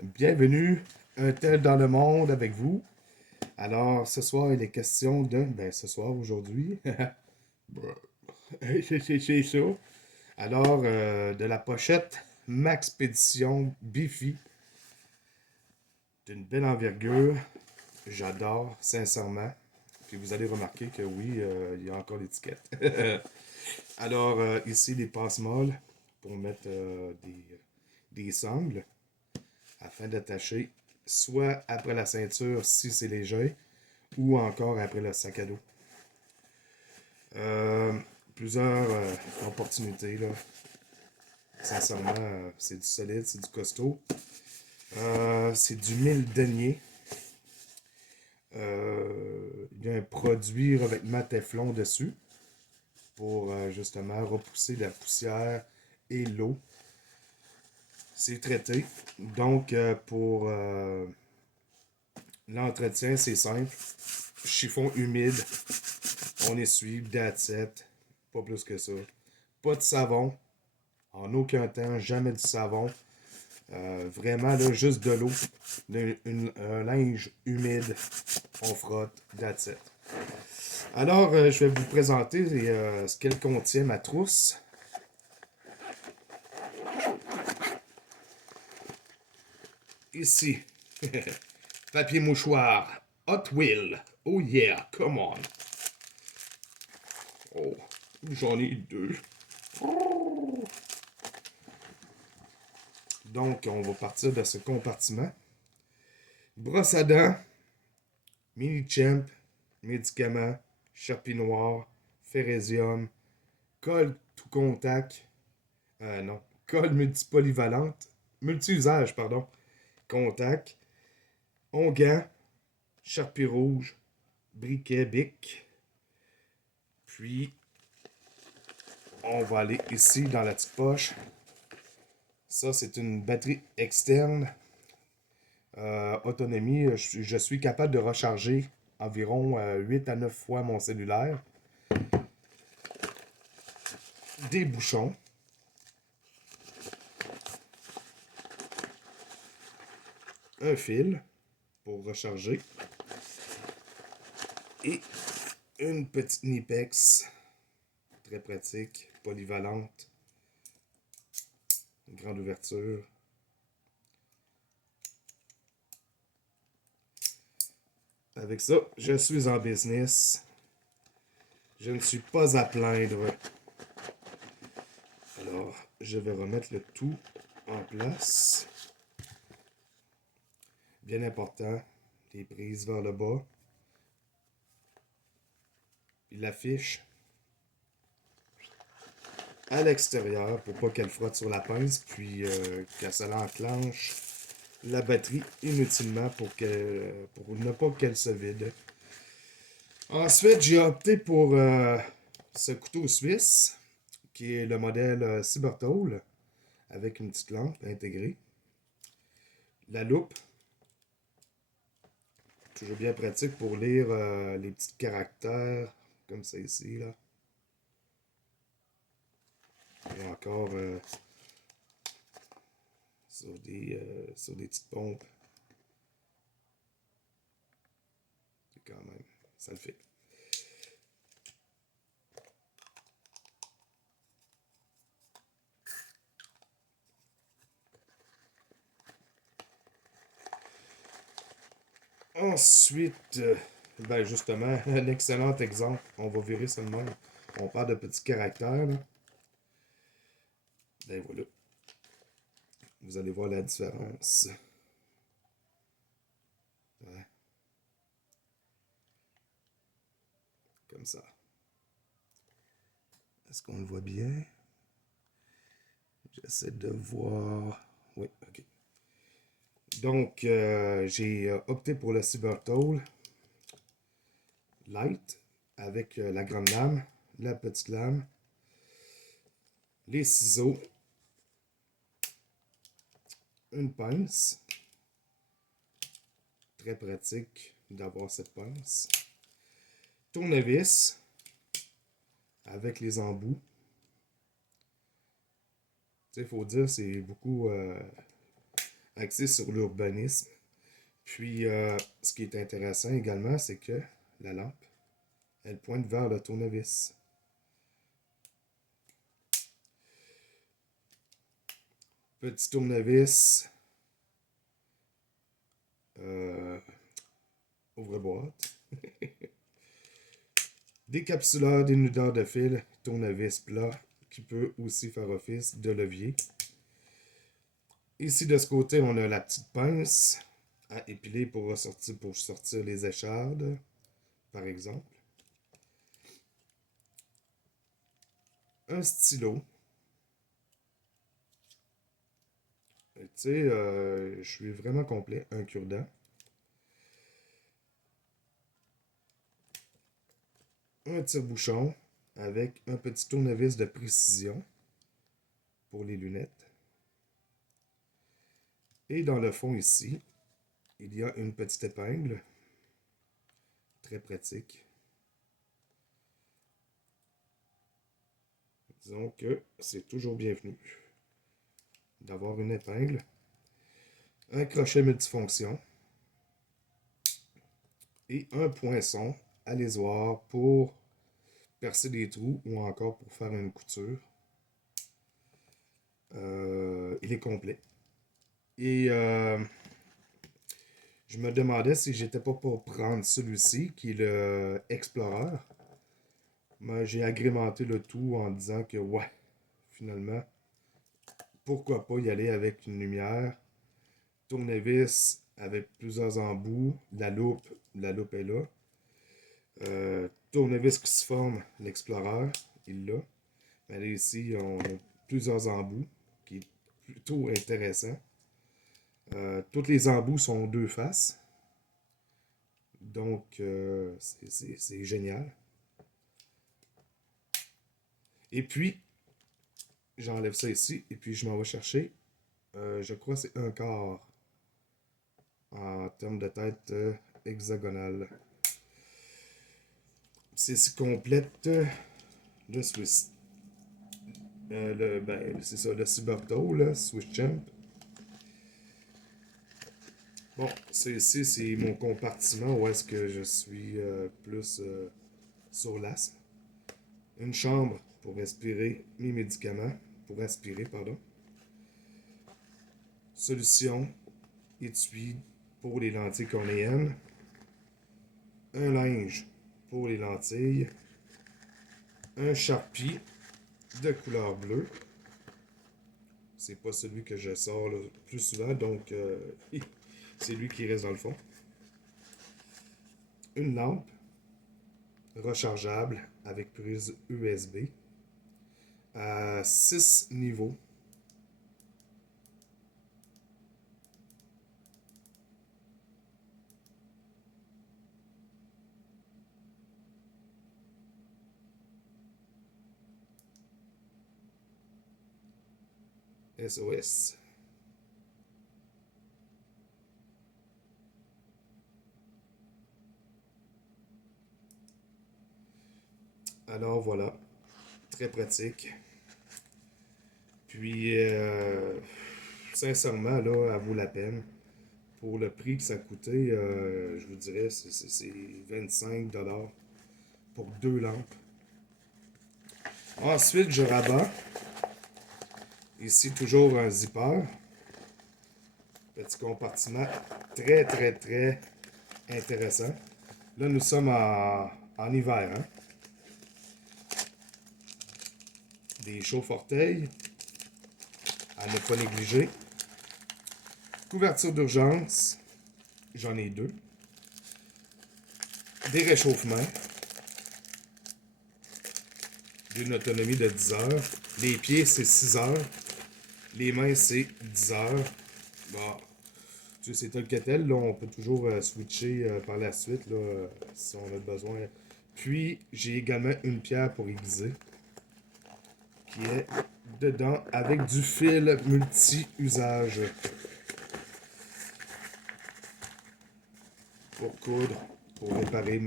Bienvenue, un tel dans le monde avec vous. Alors, ce soir, il est question de... ce soir, aujourd'hui... c'est ça. Alors, de la pochette Maxpédition Bifi, d'une belle envergure. J'adore, sincèrement. Puis vous allez remarquer que oui, il y a encore l'étiquette. Alors, ici, les passe-molles pour mettre des sangles afin d'attacher soit après la ceinture si c'est léger ou encore après le sac à dos. Euh, Plusieurs opportunités là. Sincèrement, c'est du solide, c'est du costaud. C'est du mille denier. Il y a un produit revêtement Teflon dessus pour justement repousser la poussière et l'eau. C'est traité. Donc, pour l'entretien, c'est simple. Chiffon humide, on essuie, that's it. Pas plus que ça. Pas de savon. En aucun temps, jamais de savon. Vraiment, là, juste de l'eau. Un linge humide. On frotte, that's it. Alors, je vais vous présenter ce qu'elle contient, ma trousse. Ici, papier mouchoir, Hot Wheel. Oh yeah, come on. Oh, j'en ai deux. Donc, on va partir de ce compartiment. Brosse à dents, mini-champ, médicaments, charpie noire, ferrésium, colle tout contact, non, colle multipolyvalente, multi-usage, pardon, contact, onguent, charpie rouge, briquet bic, puis on va aller ici dans la petite poche. Ça, c'est une batterie externe. Autonomie, je suis capable de recharger environ 8 à 9 fois mon cellulaire. Des bouchons. Un fil pour recharger. Et une petite Nipex. Très pratique, polyvalente. Une grande ouverture. Avec ça, je suis en business. Je ne suis pas à plaindre. Alors, je vais remettre le tout en place. Bien important, les prises vers le bas. Puis la fiche à l'extérieur pour pas qu'elle frotte sur la pince, puis que cela enclenche la batterie inutilement pour ne pas qu'elle se vide. Ensuite, j'ai opté pour ce couteau suisse, qui est le modèle Cybertool, avec une petite lampe intégrée. La loupe, toujours bien pratique pour lire les petits caractères, comme ça ici, là. Et encore sur des petites pompes. Quand même, ça le fait. Ensuite, justement, un excellent exemple. On va virer ça de même. On parle de petits caractères, là. Ben voilà. Vous allez voir la différence. Ouais, comme ça. Est-ce qu'on le voit bien? J'essaie de voir. Oui, ok. Donc, j'ai opté pour le Cybertool Light avec la grande lame, la petite lame, les ciseaux, une pince. Très pratique d'avoir cette pince. Tournevis avec les embouts. Tu sais, il faut dire, c'est beaucoup axé sur l'urbanisme. Puis, ce qui est intéressant également, c'est que la lampe, elle pointe vers le tournevis. Petit tournevis, ouvre-boîte. Décapsuleur, dénudeur de fil, tournevis plat, qui peut aussi faire office de levier. Ici, de ce côté, on a la petite pince à épiler pour sortir les échardes, par exemple. Un stylo. Tu sais, je suis vraiment complet. Un cure-dent. Un tire-bouchon avec un petit tournevis de précision pour les lunettes. Et dans le fond ici, il y a une petite épingle. Très pratique. Disons que c'est toujours bienvenu d'avoir une épingle. Un crochet multifonction. Et un poinçon alésoir pour percer des trous ou encore pour faire une couture. Il est complet. Et je me demandais si j'étais pas pour prendre celui-ci, qui est le Explorer. Mais j'ai agrémenté le tout en disant que ouais, finalement, pourquoi pas y aller avec une lumière, tournevis avec plusieurs embouts, la loupe est là. Tournevis qui se forme, l'Explorer, il l'a. Mais là, ici, on a plusieurs embouts, qui est plutôt intéressant. Tous les embouts sont deux faces. Donc, c'est génial. Et puis, j'enlève ça ici, et puis je m'en vais chercher. Je crois que c'est un quart en termes de tête hexagonale. C'est ce qui complète le Swiss. C'est ça, le Cyberto, là, Swiss Champ. Bon, ici, c'est mon compartiment où est-ce que je suis plus sur l'asthme. Une chambre pour respirer mes médicaments, pour aspirer, pardon. Solution, étui pour les lentilles cornéennes. Un linge pour les lentilles. Un Sharpie de couleur bleue. C'est pas celui que je sors le plus souvent, donc c'est lui qui reste dans le fond. Une lampe rechargeable avec prise USB à 6 niveaux. SOS. Alors voilà, très pratique. Puis, sincèrement, là, elle vaut la peine. Pour le prix que ça coûtait, je vous dirais, c'est 25$ pour 2 lampes. Ensuite, je rabats. Ici, toujours un zipper. Petit compartiment très, très, très intéressant. Là, nous sommes en hiver. Hein? Des chauffe-orteils à ne pas négliger. Couverture d'urgence. J'en ai 2. Des réchauffements. D'une autonomie de 10 heures. Les pieds, c'est 6 heures. Les mains, c'est 10 heures. Bon, tu sais, c'est tel que tel. Là, on peut toujours switcher par la suite là, si on a besoin. Puis, j'ai également une pierre pour aiguiser qui est dedans avec du fil multi-usage pour coudre, pour réparer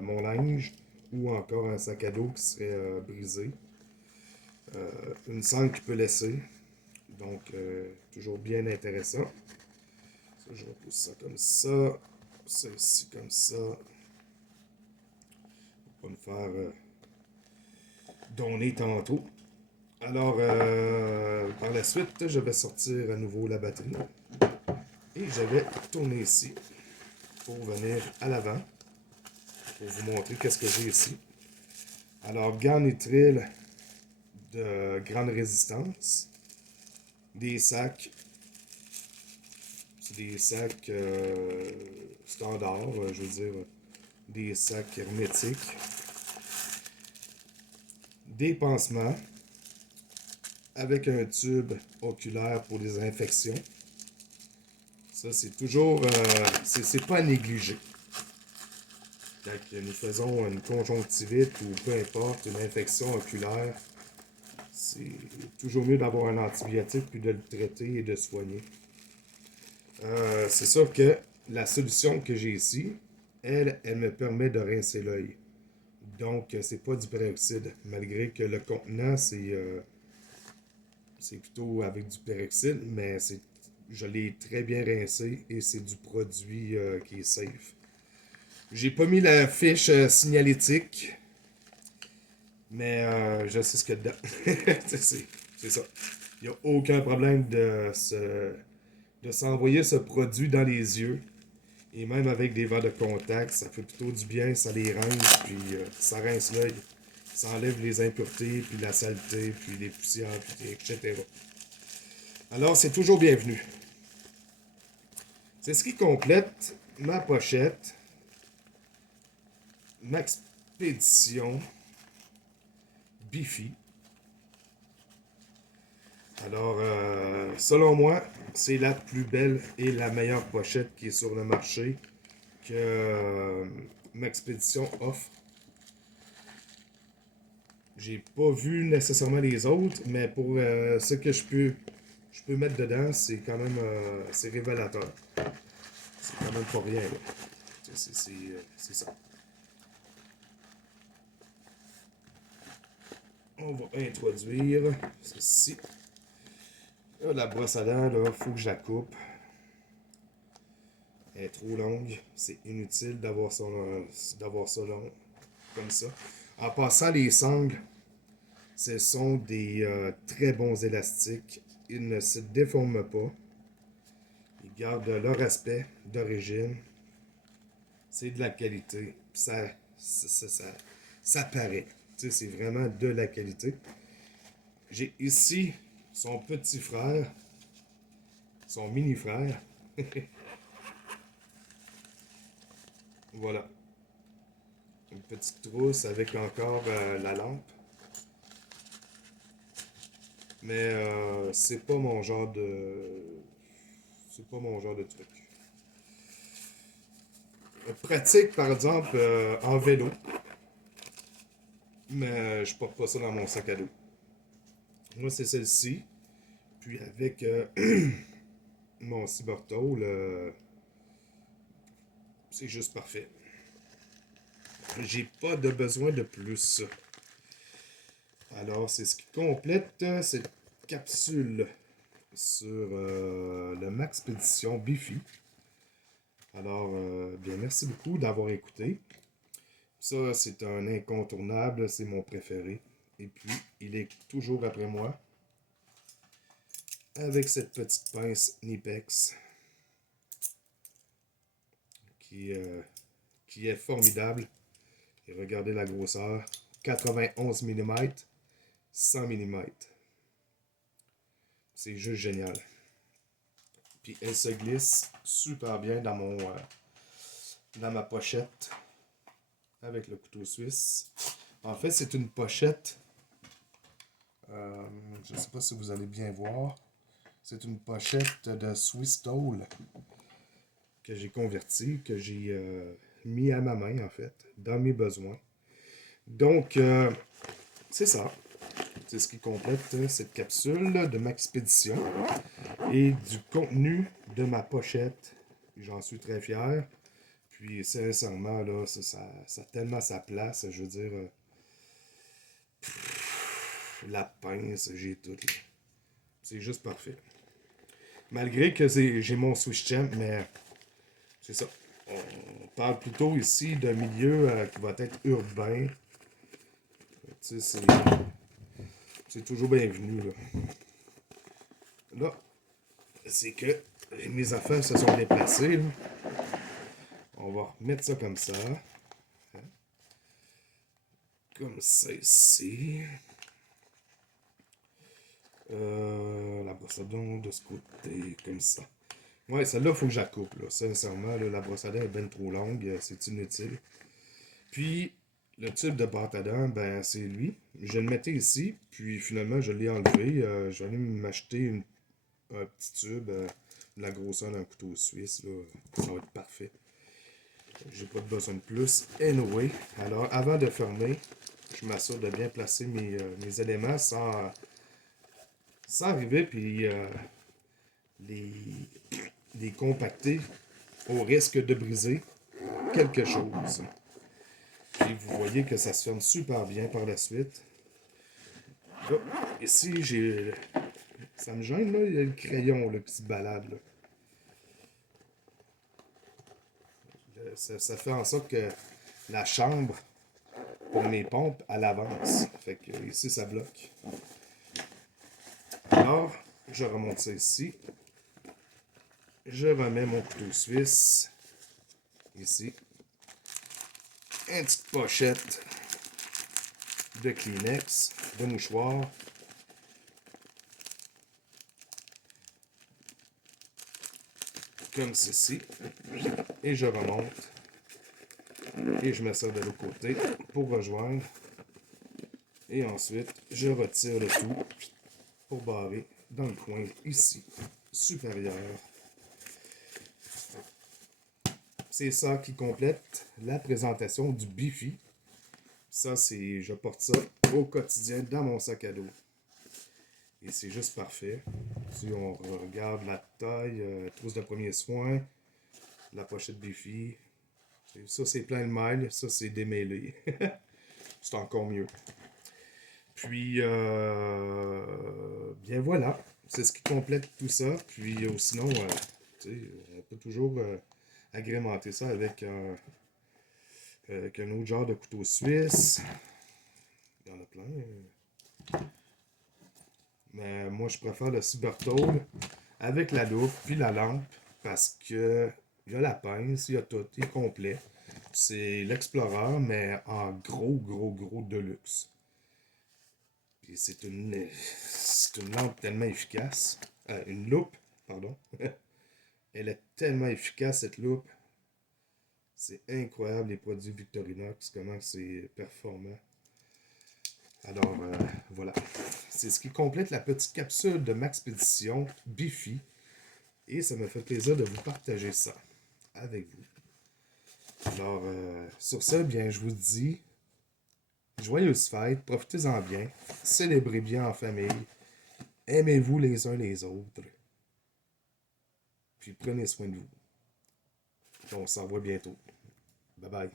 mon linge ou encore un sac à dos qui serait brisé. Une sangle qui peut laisser. Donc, toujours bien intéressant. Ça, je repousse ça comme ça. Ça ici comme ça. Pour pas me faire donner tantôt. Alors, par la suite, je vais sortir à nouveau la batterie. Et je vais tourner ici pour venir à l'avant. Pour vous montrer qu'est-ce que j'ai ici. Alors, garniture de grande résistance. Des sacs. C'est des sacs standards, je veux dire. Des sacs hermétiques. Des pansements. Avec un tube oculaire pour les infections. Ça, c'est toujours... c'est pas à négliger. Quand nous faisons une conjonctivite ou peu importe, une infection oculaire, c'est toujours mieux d'avoir un antibiotique puis de le traiter et de soigner. C'est sûr que la solution que j'ai ici, elle me permet de rincer l'œil. Donc, c'est pas du peroxyde, malgré que le contenant, c'est plutôt avec du peroxyde, mais je l'ai très bien rincé et c'est du produit qui est safe. J'ai pas mis la fiche signalétique, mais je sais ce qu'il y a dedans. c'est ça. Il n'y a aucun problème de s'envoyer ce produit dans les yeux. Et même avec des verres de contact, ça fait plutôt du bien, ça les rince, puis ça rince l'œil. Ça enlève les impuretés, puis la saleté, puis les poussières, puis etc. Alors, c'est toujours bienvenu. C'est ce qui complète ma pochette, ma expédition Bifi. Alors, selon moi, c'est la plus belle et la meilleure pochette qui est sur le marché que Maxpédition offre. J'ai pas vu nécessairement les autres, mais pour ce que je peux mettre dedans, c'est quand même c'est révélateur. C'est quand même pas rien. Là. C'est ça. On va introduire ceci. Là, la brosse à dents, là, faut que je la coupe. Elle est trop longue. C'est inutile d'avoir ça long comme ça. En passant, les sangles, ce sont des très bons élastiques. Ils ne se déforment pas. Ils gardent leur aspect d'origine. C'est de la qualité. Ça paraît. Tu sais, c'est vraiment de la qualité. J'ai ici son petit frère, son mini frère. Voilà. Une petite trousse avec encore la lampe. Mais c'est pas mon genre de. C'est pas mon genre de truc. Pratique par exemple en vélo. Mais je porte pas ça dans mon sac à dos. Moi c'est celle-ci. Puis avec mon Cybertool, c'est juste parfait. J'ai pas de besoin de plus. Alors, c'est ce qui complète cette capsule sur le Maxpédition Bifi. Alors, bien, merci beaucoup d'avoir écouté. Ça, c'est un incontournable, c'est mon préféré. Et puis, il est toujours après moi avec cette petite pince Nipex qui est formidable. Et regardez la grosseur, 91 mm, 100 mm. C'est juste génial. Puis elle se glisse super bien dans ma pochette avec le couteau suisse. En fait, c'est une pochette. Je ne sais pas si vous allez bien voir. C'est une pochette de Swiss Tool que j'ai convertie, que j'ai mis à ma main en fait, dans mes besoins. Donc, c'est ça. C'est ce qui complète cette capsule de Maxpédition et du contenu de ma pochette. J'en suis très fier. Puis, sincèrement, là, ça a tellement sa place. Je veux dire, la pince, j'ai tout. C'est juste parfait. Malgré que j'ai mon Swiss Champ, mais c'est ça. On parle plutôt ici d'un milieu qui va être urbain. Tu sais, c'est toujours bienvenu, là. Là, c'est que mes affaires se sont déplacées, là. On va remettre ça comme ça. Comme ça ici. La brosse à dents de ce côté, comme ça. Ouais, celle-là, il faut que je la coupe, là. Sincèrement, là, la brosse à dents est bien trop longue, c'est inutile. Puis, le tube de pâte à dents, ben, c'est lui. Je le mettais ici, puis finalement, je l'ai enlevé. Je vais aller m'acheter un petit tube de la grosseur d'un couteau suisse, là. Ça va être parfait. J'ai pas besoin de plus. Anyway, alors, avant de fermer, je m'assure de bien placer mes éléments sans arriver, puis les, les compacter au risque de briser quelque chose. Puis vous voyez que ça se ferme super bien par la suite. Là, ici, ça me gêne, là, il y a le crayon là, qui se balade. Là. Ça fait en sorte que la chambre pour mes pompes, elle avance. Fait que ici, ça bloque. Alors, je remonte ça ici. Je remets mon couteau suisse. Ici. Une petite pochette de Kleenex, de mouchoir. Comme ceci. Et je remonte. Et je mets ça de l'autre côté pour rejoindre. Et ensuite, je retire le tout pour barrer dans le coin ici, supérieur. C'est ça qui complète la présentation du Bifi. Ça, je porte ça au quotidien dans mon sac à dos. Et c'est juste parfait. Si on regarde la taille, trousse de premier soin, la pochette Bifi. Ça, c'est plein de mailles. Ça, c'est démêlé. C'est encore mieux. Puis, bien voilà. C'est ce qui complète tout ça. Puis, sinon, on peut toujours agrémenter ça avec un autre genre de couteau suisse. Il y en a plein. Mais moi, je préfère le Cybertool avec la loupe puis la lampe parce que il y a la pince, il y a tout, il est complet. C'est l'Explorer, mais en gros deluxe. Puis c'est une lampe tellement efficace. Une loupe, pardon. Elle est tellement efficace, cette loupe. C'est incroyable, les produits Victorinox, comment c'est performant. Alors, voilà. C'est ce qui complète la petite capsule de Maxpédition Bifi. Et ça me fait plaisir de vous partager ça avec vous. Alors, sur ce, bien, je vous dis joyeuses fêtes, profitez-en bien, célébrez bien en famille, aimez-vous les uns les autres, puis prenez soin de vous. On s'en voit bientôt. Bye bye.